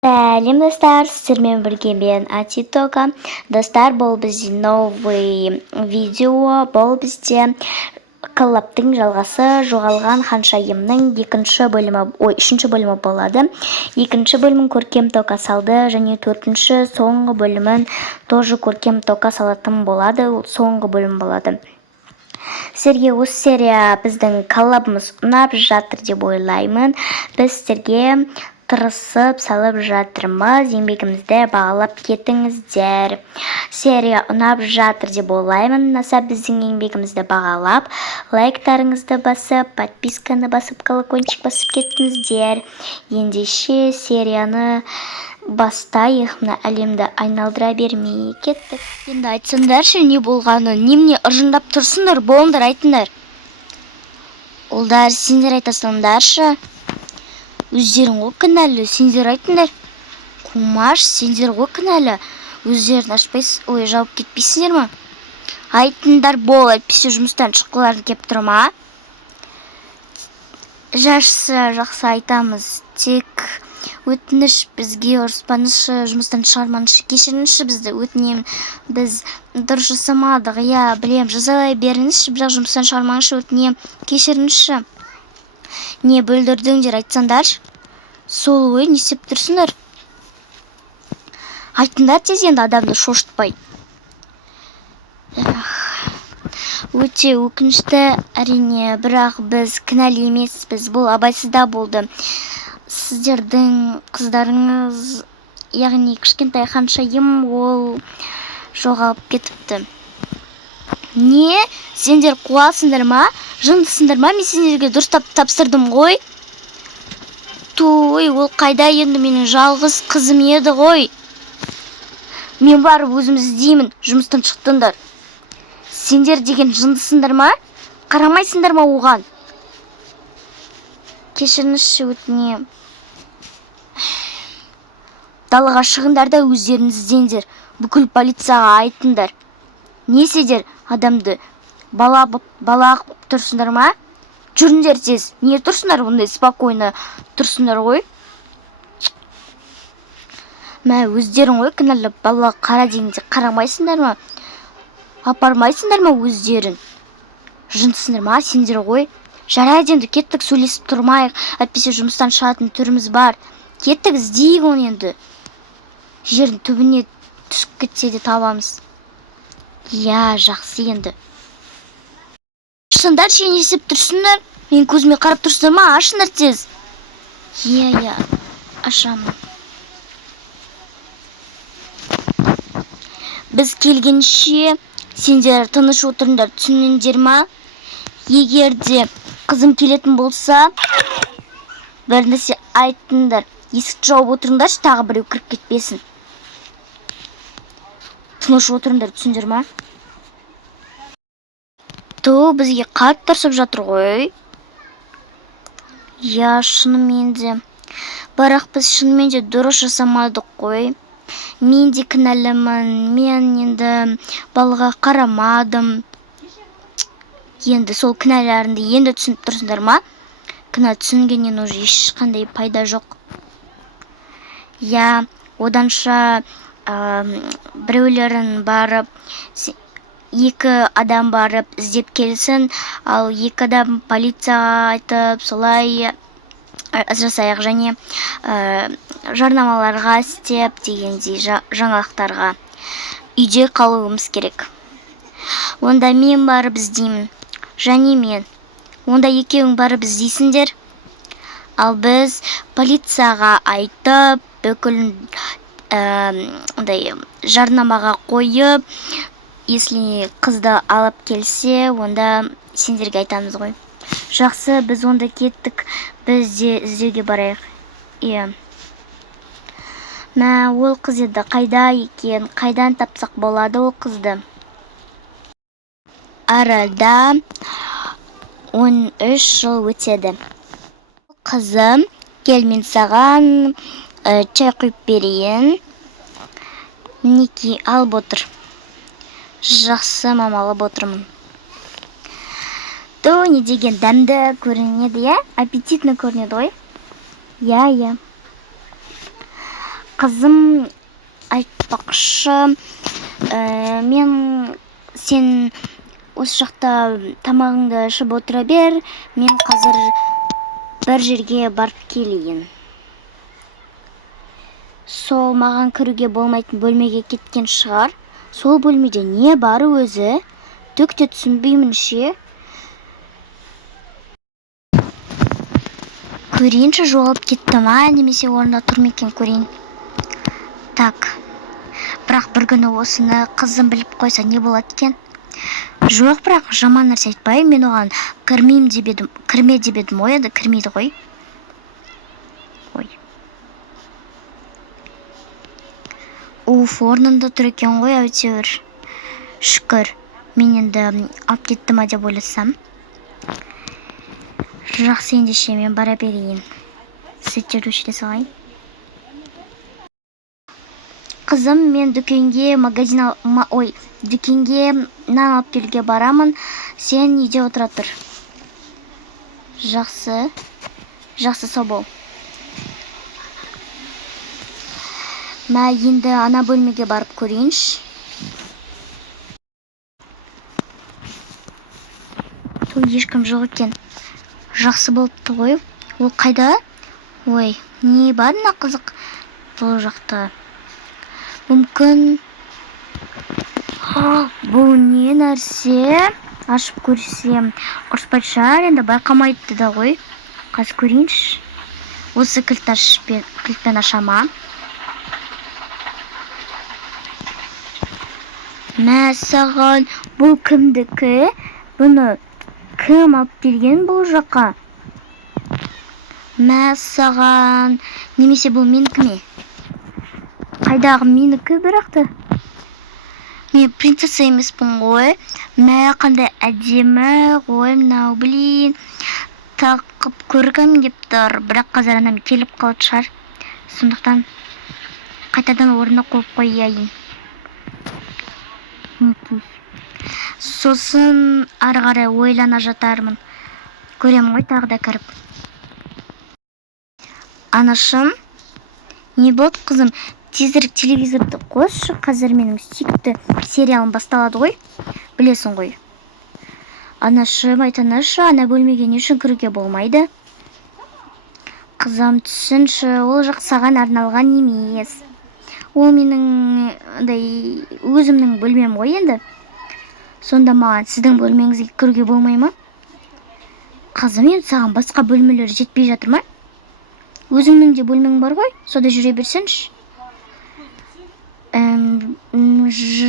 Сәлем достар, сіздермен бірге мен Атитока. Достар, бұл бізде новый видео, бұл бізде коллабтың жалғасы жоғалған ханшайымның үшінші бөлімі болады. Екінші бөлімін көркем тока салды, және төртінші соңғы бөлімін тоже көркем тока салатын болады, соңғы бөлім болады. Сіздерге осы серия біздің коллабымыз ұнап жатыр деп ойлаймын. Біз сіздерге тырысып салып жатырмыз, еңбегімізді бағалап кетіңіздер. Серия ұнап жатыр деп ойлаймын. Наса біздің еңбегімізді бағалап, лайктарыңызды басып, подписканы басып, колокольчик басып кеттіңіздер. Ендеше серияны бастайық, мына әлемді айналдыра бермей кеттік. Енді айтсаңдаршы, не болғаны, немене ыржыңдап тұрсыңдар, болыңдар, айтыңдар. Олдар, сендер айтасыңдаршы. Өздерің ғой кінәлі, сендер айтыңдар. Қумаш, сендер ғой кінәлі. Өздерін ашпайсыз, жауып кетпейсіңдер ма? Айтыңдар, бол, әйтпесе жұмыстан шыққыларың кеп тұр ма? Жақсы айтамыз, тек өтініш бізге ұрыспанышы, жұмыстан шығарманышы, кешіріңізші бізді, өтінемін. Біз дұрыс жасамадық, білем, жазалай беріңізші, бірақ жұмыстан шығармаңызшы, өтінемін, кешіріңізші. Не бүлдірдіңдер, айтсаңдаршы? Сол не істеп тұрсыңдар? Айтыңдар тез, енді адамды шошытпай. Өте өкінішті, әрине, бірақ біз кінәлі емеспіз, бұл абайсызда болды. Сіздердің қыздарыңыз, яғни кішкентай ханшайым, ол жоғалып кетіпті. Не? Сендер қуасыңдар ма? Жындысыңдар ма? Мен сендерге дұрыстап тапсырдым ғой. Той, ол қайда енді, менің жалғыз қызым еді ғой. Мен барып өзім іздеймін, жұмыстан шықтыңдар. Сендер деген жындысыңдар ма? Қарамайсыңдар ма оған? Кешіріңізші, өтінемін. Далаға шығыңдар да өздеріңіз іздеңдер. Бүкіл полицияға айтыңдар. Не сендер адамды бала тұрсыңдар ма? Жүріңдер тез. Не тұрсыңдар, ондай спокойно тұрсыңдар ғой? Мә, өздерің ғой кінәлі, бала қара дегенде қарамайсыңдар ма? Апармайсыңдар ма өздерін? Жындысыңдар ма? Сендер ғой. Жарайды, енді кеттік, сөйлесіп тұрмайық. Әйтпесе жұмыстан шығатын түріміз бар. Кеттік, іздейік оны енді. Жердің түбіне түсіп кетсе де табамыз. Жақсы енді. Ашыңдар, сен есеп тұрсыңдар? Мен көзіме қарап тұрсыңдар ма? Ашыңдар тез. Ашамын. Біз келгенше сендер тыныш отырыңдар, түсініңдер ма? Егер де қызым келетін болса, бір нәрсе айтыңдар. Есікті жауып отырыңдар, тағы біреу кіріп кетпесін. Тыныш отырыңдар, түсіндер ма? Бізге қатты тырысып жатыр ғой. Шынымен де. Бірақ біз шынымен де дұрыс жасамадық қой. Мен де кінәлімін, мен енді балаға қарамадым. Енді сол кінәлеріңді енді түсініп тұрсыңдар ма? Кінә түсінгеннен уже ешқандай пайда жоқ. Оданша біреулерін барып, екі адам барып іздеп келсін, ал екі адам полицияға айтып, солай жасайық, және жарнамаларға істеп дегендей жаңалықтарға үйде қалуымыз керек. Онда мен барып іздеймін, және мен. Онда екеуің барып іздейсіңдер, ал біз полицияға айтып, бүкіл жарнамаға қойып, если қызды алып келсе, онда сендерге айтамыз ғой. Жақсы, біз онда кеттік, біз де іздеуге барайық. Мә, ол қыз еді, қайда екен, қайдан тапсақ болады ол қызды? Арада 13 жыл өтеді. Қызым, кел, мен саған чай құйып берейін. Мінеки, алып отыр. Жақсы, мама, алып отырмын. Не деген дәмді көрінеді, аппетитный көрінеді ғой? Қызым айтпақшы, мен сен осы жақта тамағыңды ішіп отыра бер, мен қазір бір жерге барып келейін. Сол маған кіруге болмайтын бөлмеге кеткен шығар. Сол бөлмеде не бары өзі? Түк те түсінбеймін ше. Көрейінші, жоғалып кетті ма, немесе орнында тұр ма екен, көрейін. Так, бірақ бір күні осыны қызым біліп қойса не болады екен? Жоқ, бірақ жаман нәрсе айтпай, мен оған кірме деп едім ғой, енді кірмейді ғой. Ой. Орнында тұр екен ғой, әйтеуір. Шүкір, мен енді алып кетті ма деп ойласам. Жақсы, ендеше мен бара берейін. Сеттерді өшіре салайын. Қызым, мен дүкенге нан алып келуге барамын. Сен үйде отыра тұр. Жақсы. Жақсы, сау бол. Мә, енді ана бөлмеге барып көрейінші. Ешкім жоқ екен. Жақсы болыпты ғой. Ол қайда? Ой, не бар мына қызық бұл жақта? Мүмкін... Бұл не нәрсе? Ашып көрсем, ұрыспайды шығар, енді байқамайды да ғой. Қазір көрейінші. Осы кілтпен ашама. Мә, саған, бұл кімдікі? Бұны кім алып келген бұл жаққа? Мә, саған, немесе бұл менікі ме? Қайдағы менікі бірақта? Мен принцесса емеспін ғой. Мә, қандай әдемі ғой, мынау, блин. Тақып көргім кеп тұр, бірақ қазір анам келіп қалды шығар. Сондықтан қайтадан орнына қойып қояйын. Сосын ары қарай ойлана жатармын. Көремін ғой тағы да кіріп. Анашым, не болды қызым? Тезірек телевизорды қосшы, қазір менің сүйікті сериалым басталады ғой. Білесің ғой. Анашым, айтанашы, ана бөлмеге не үшін кіруге болмайды? Қызым, түсінші, ол жақ саған арналған емес. Ол менің өзімнің бөлмем ғой енді. Сонда маған сіздің бөлмеңізге кіруге болмай ма? Қызым, енді саған басқа бөлмелер жетпей жатыр ма? Өзіңнің де бөлмең бар ғой, сода жүре берсенші.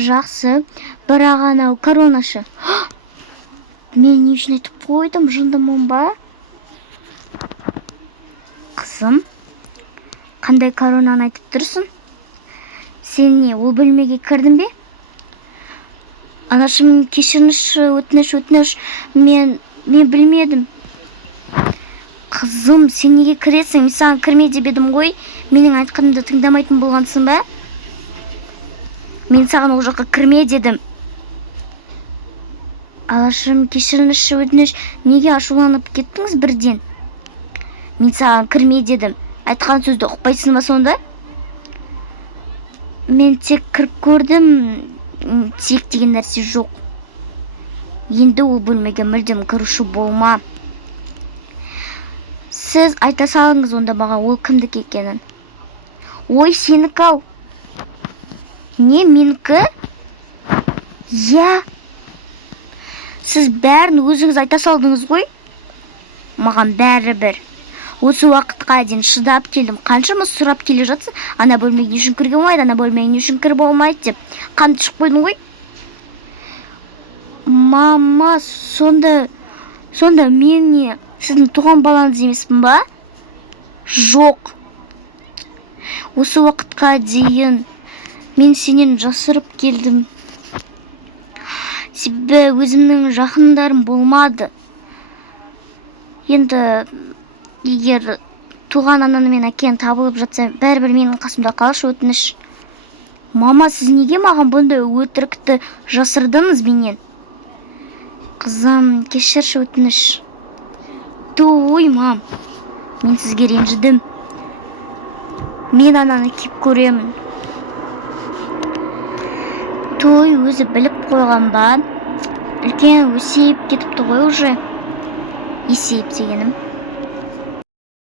Жақсы, бірақ анау коронашы. Мен не үшін айтып қойдым, жындымын ба? Қызым, қандай коронаны айтып тұрсың? Сен не, ол бөлмеге кірдің бе? Анашым, кешіріңізші, өтініш, мен білмедім. Қызым, сен неге кіресің? Мен саған кірме деп едім ғой. Менің айтқанымды тыңдамайтын болғансың ба? Мен саған ол жаққа кірме дедім. Алашым, кешіріңізші, өтініш, неге ашуланып кеттіңіз бірден? Мен саған кірме дедім. Айтқан сөзді ұқпайсың ба сонда? Мен тек кіріп көрдім. Тек деген нәрсе жоқ. Енді ол бөлмеге мүлдем кіруші болма. Сіз айта салыңыз онда маған ол кімдікі екенін. Ой, сенікі ау. Не, менікі? Я. Сіз бәрін өзіңіз айта салдыңыз ғой? Маған бәрі бір. Осы уақытқа дейін шыдап келдім. Қаншама сұрап келе жатсың? Ана бөлмеге не үшін кіруге болмайды, ана бөлмеге не үшін кіріп болмайды деп. Қанды шығып қойдың ғой? Мама, сонда мен не? Сіздің туған балаңыз емеспін ба? Жоқ. Осы уақытқа дейін мен сенен жасырып келдім. Себебі өзімнің жақындарым болмады. Енді егер туған ананы мен әкең табылып жатса, бәрібір менің қасымда қалшы, өтініш. Мама, сіз неге маған бұндай өтірікті жасырдыңыз менен? Қызым, кешірші, өтініш. Туй, мам, мен сізге ренжідім. Мен ананы киіп көремін. Той өзі біліп қойған ба? Үлкен өсейіп кетіпті ғой уже. Есейіп дегенім.